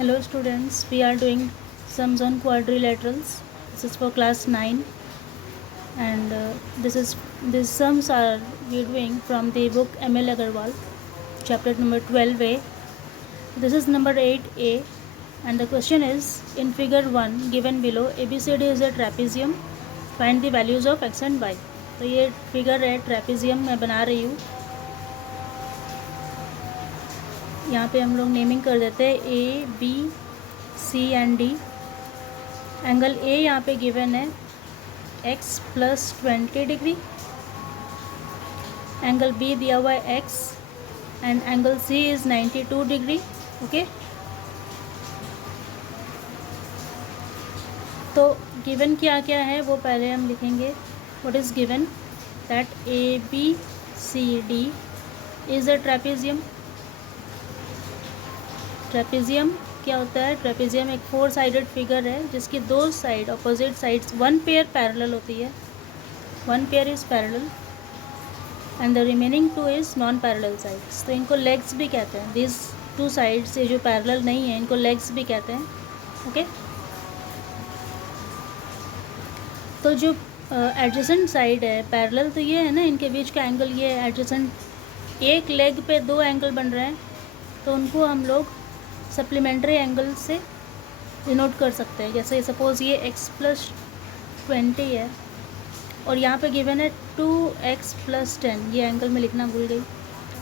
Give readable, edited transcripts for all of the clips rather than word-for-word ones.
Hello students, we are doing sums on quadrilaterals. This is for class 9 and these sums are we doing from the book ML Agarwal, chapter number 12a. This is number 8a and the question is in figure 1 given below ABCD is a trapezium, find the values of x and y. तो ये figure है trapezium मैं बना रही हूँ. यहाँ पे हम लोग नेमिंग कर देते हैं A B C and D. Angle A यहाँ पे गिवन है x plus 20 degree, angle B दिया हुआ है x and angle C is 92 degree. Okay, तो गिवन क्या क्या है वो पहले हम लिखेंगे. What is given that A B C D is a trapezium. Trapezium क्या होता है? ट्रेपेजियम एक 4 साइडेड फिगर है जिसकी दो side opposite sides one pair parallel होती है. One pair is parallel and the remaining two is non parallel sides. तो इनको लेग्स भी कहते हैं. दिस टू साइड्स ये जो पैरेलल नहीं है इनको लेग्स भी कहते हैं. ओके, तो जो एडजेसेंट साइड है पैरेलल तो ये है ना, इनके बीच का एंगल ये है एडजेसेंट. एक लेग पे दो एंगल बन रहे हैं तो उनको हम लोग सप्लीमेंट्री एंगल से डिनोट कर सकते हैं. जैसे सपोज़ ये x प्लस 20 है और यहाँ पे गिवन है 2x प्लस 10. ये एंगल में लिखना भूल गई.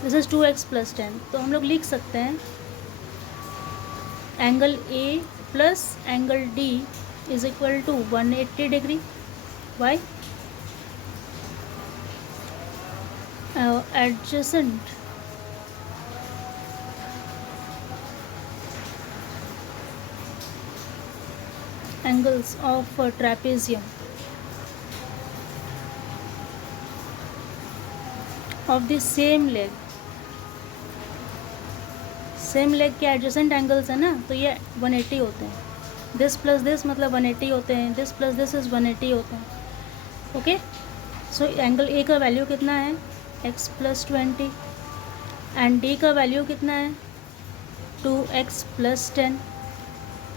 This is 2x plus 10. तो हम लोग लिख सकते हैं angle A plus angle D is equal to 180 degree. Why? Adjacent angles of a trapezium of the same leg. Same leg के एडजेसेंट एंगल्स है ना, तो ये 180 होते हैं. दिस प्लस दिस मतलब 180 होते हैं. दिस प्लस दिस इज़ 180 होते हैं. ओके, सो एंगल ए का वैल्यू कितना है? x प्लस 20 एंड डी का वैल्यू कितना है? 2x plus 10.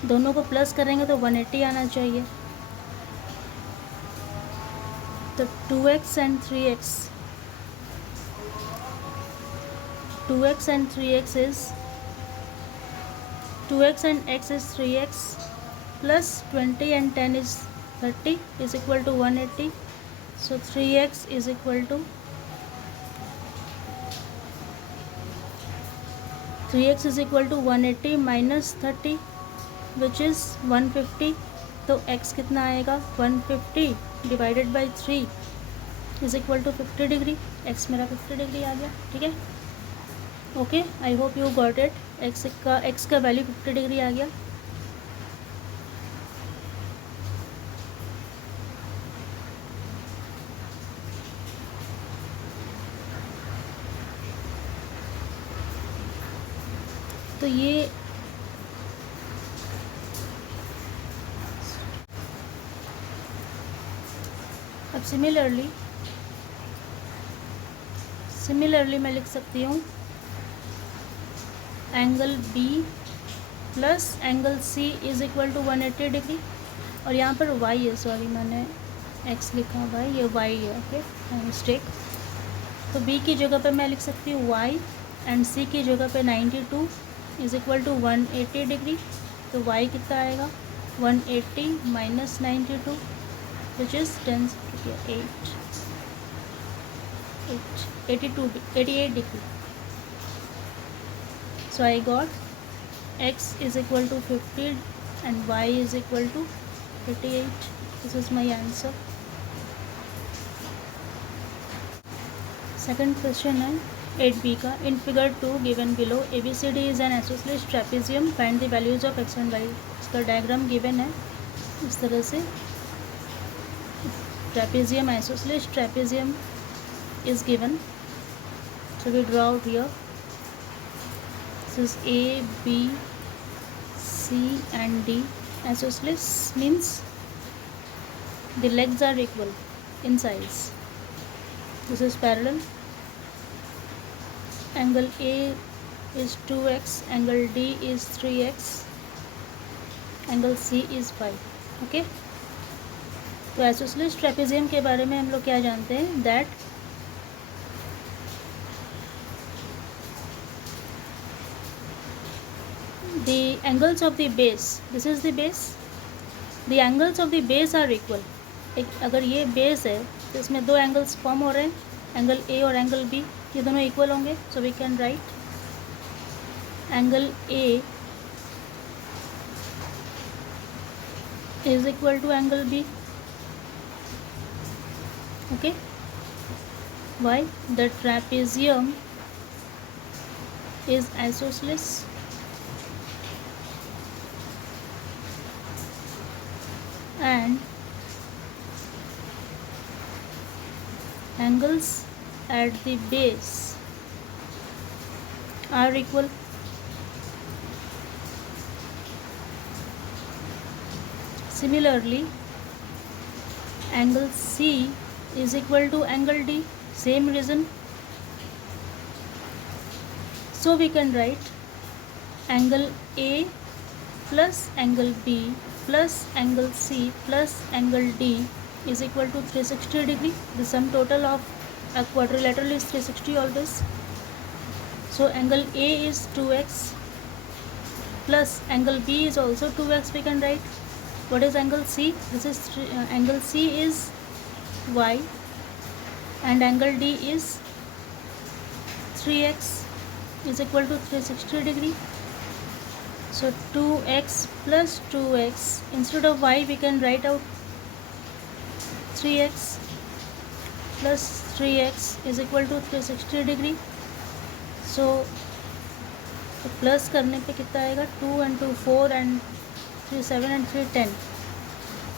दोनों को प्लस करेंगे तो 180 आना चाहिए. तो 2x and 3x, 2x and 3x is 2x and x is 3x plus 20 and 10 is 30 is equal to 180. So 3x is equal to 180 minus 30 which is 150. तो x कितना आएगा? 150 divided by 3 is equal to 50 degree. x मेरा 50 degree आ गया. ठीक है, okay, I hope you got it. x का value 50 degree आ गया. तो ये अब सिमिलरली मैं लिख सकती हूँ angle B plus angle C is equal to 180 degree. और यहाँ पर y है, सॉरी मैंने x लिखा हुआ है, ये y है. Okay, mistake. तो B की जगह पे मैं लिख सकती हूँ y एंड C की जगह पे 92 इज़ इक्वल टू 180 डिग्री. तो y कितना आएगा? 180 minus 92 which is 88 degree. So I got x is equal to 50 and y is equal to 88. This is my answer. Second question है 8b का. In figure 2 given below ABCD is an isosceles trapezium, find the values of x and y. इसका diagram given है इस तरह से. Trapezium, isosceles trapezium is given. So we draw out here. This is A, B, C and D. Isosceles means the legs are equal in size. This is parallel. Angle A is 2x, angle D is 3x. Angle C is five. Okay, तो isosceles trapezium के बारे में हम लोग क्या जानते हैं, that the angles of the base, this is the base, the angles of the base are equal. अगर ये बेस है तो इसमें दो एंगल्स फॉर्म हो रहे हैं, एंगल ए और एंगल बी, ये दोनों इक्वल होंगे. So we can write angle A is equal to angle B. Okay, why? The trapezium is isosceles and angles at the base are equal. Similarly, angle C is equal to angle D, same reason. So we can write angle A plus angle B plus angle C plus angle D is equal to 360 degree. The sum total of a quadrilateral is 360 always. So angle A is 2x plus angle B is also 2x, we can write. What is angle C? This is angle C is y and angle D is 3x is equal to 360 degree. So 2x plus 2x, instead of y we can write out 3x plus 3x is equal to 360 degree. So plus करने पे कितना आएगा, 2 and 2 4 and 3 7 and 3 10.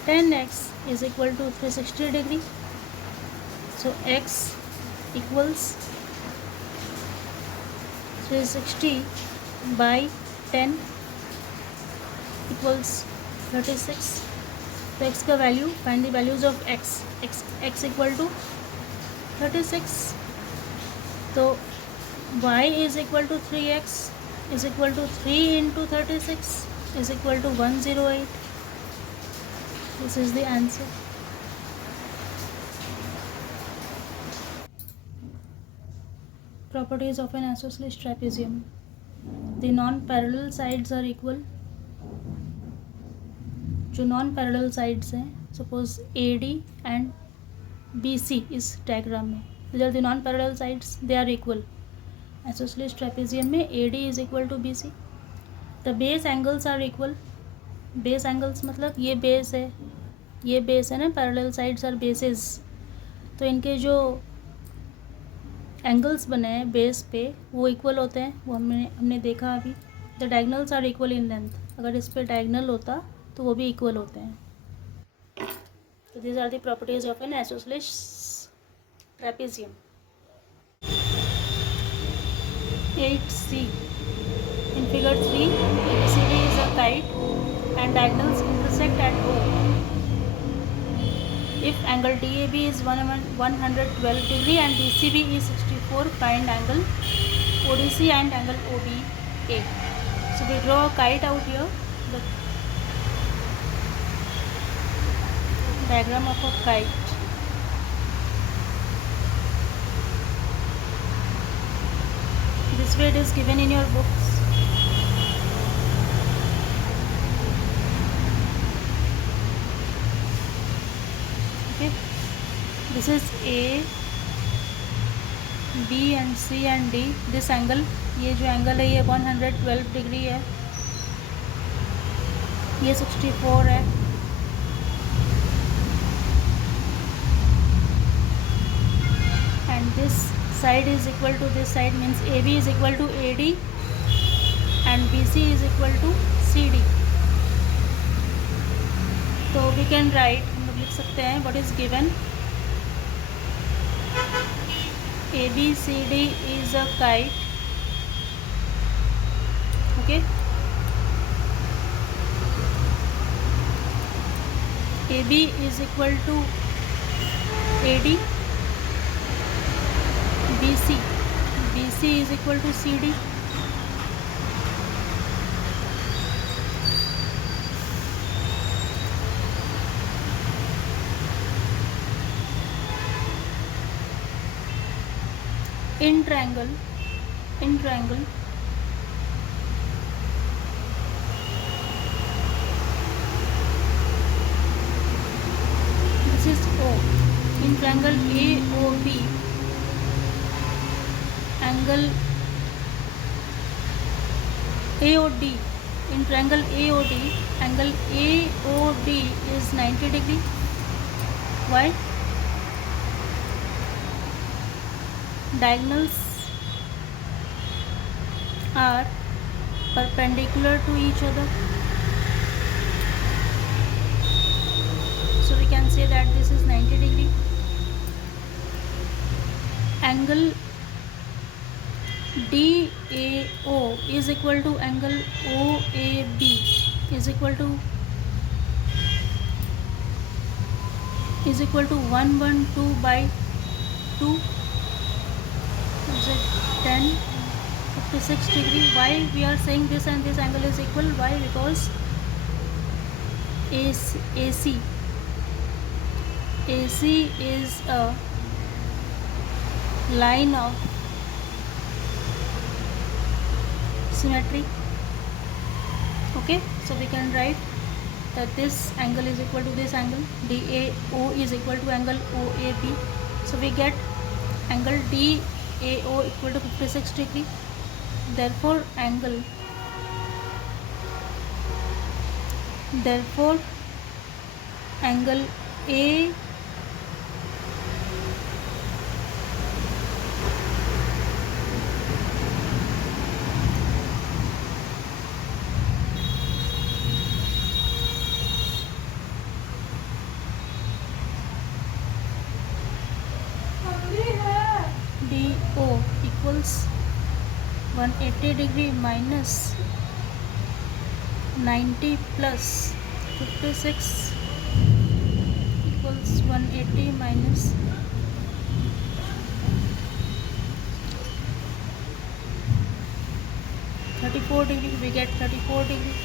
10x is equal to 360 degree. So x equals 360 by 10 equals 36. तो x का value, find the values of x. x equal to 36. तो y is equal to 3x is equal to 3 into 36 is equal to 108. This is the answer. Properties of an isosceles trapezium. The non-parallel sides are equal. जो non-parallel sides हैं, suppose AD and BC इस diagram में, these are the non-parallel sides, they are equal. Isosceles trapezium में AD is equal to BC. The base angles are equal. Base angles मतलब ये base है, ये base है ना, पैरेलल साइड्स आर बेसेस. तो इनके जो एंगल्स बने हैं बेस पे वो इक्वल होते हैं, वो हमने देखा अभी. The diagonals are equal in length. अगर इस पे डायगनल होता तो वो भी इक्वल होते हैं. तो these are the properties of an isosceles trapezium. 8C. In figure 3, ABCD is a kite and diagonals intersect at O. If angle DAB is 112 degree and DCB is 64, find angle ODC and angle ODA. So we draw a kite out here. The diagram of a kite. This way it is given in your books. This is A, B and C and D. This angle, ये जो angle है ये 112 degree है, ये 64 है. And this side is equal to this side, means AB is equal to AD and BC is equal to CD. तो we can write, हम लोग लिख सकते हैं what is given. ABCD is a kite. Okay. AB is equal to AD. BC is equal to CD. in triangle this is O. In triangle AOB, angle AOD, in triangle AOD, angle AOD is 90 degree. Why? Diagonals are perpendicular to each other, so we can say that this is 90 degree. Angle DAO is equal to angle OAB is equal to 112 by 2, is it 10, 56 degree. Why we are saying this and this angle is equal? Why? Because AC is a line of symmetry. Okay, so we can write that this angle is equal to this angle, DAO is equal to angle OAB. So we get angle DAO equal to 56 degree. Therefore angle A DO equals 180 degree minus 90 plus 56 equals 180 minus 34 degree. We get 34 degree.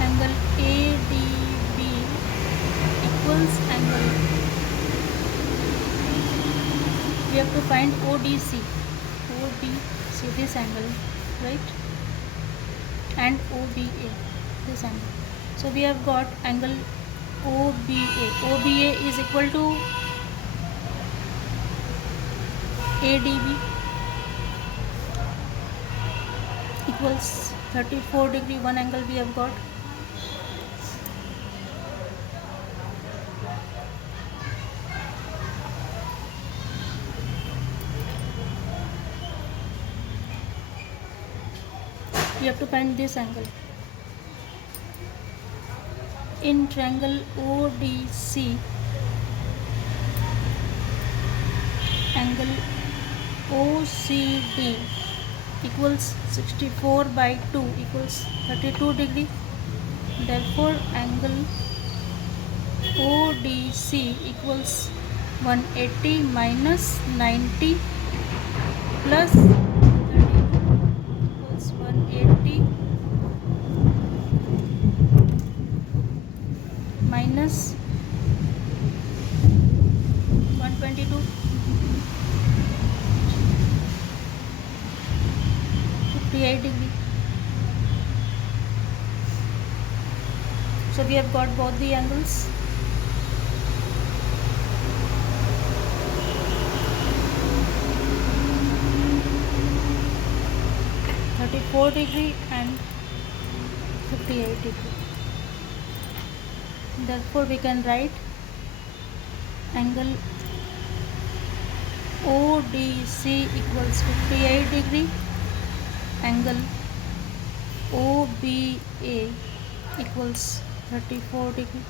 Angle ADB equals angle, we have to find ODC, this angle, right, and OBA, this angle. So we have got angle OBA is equal to ADB equals 34 degree. One angle we have got. You have to find this angle. In triangle ODC, angle OCD equals 64 by 2 equals 32 degree. Therefore angle ODC equals 180 minus 90 plus 180 minus 122, 58 degree. So we have got both the angles. -34 and 58 degree. Therefore we can write angle ODC equals 58 degree, angle OBA equals 34 degree.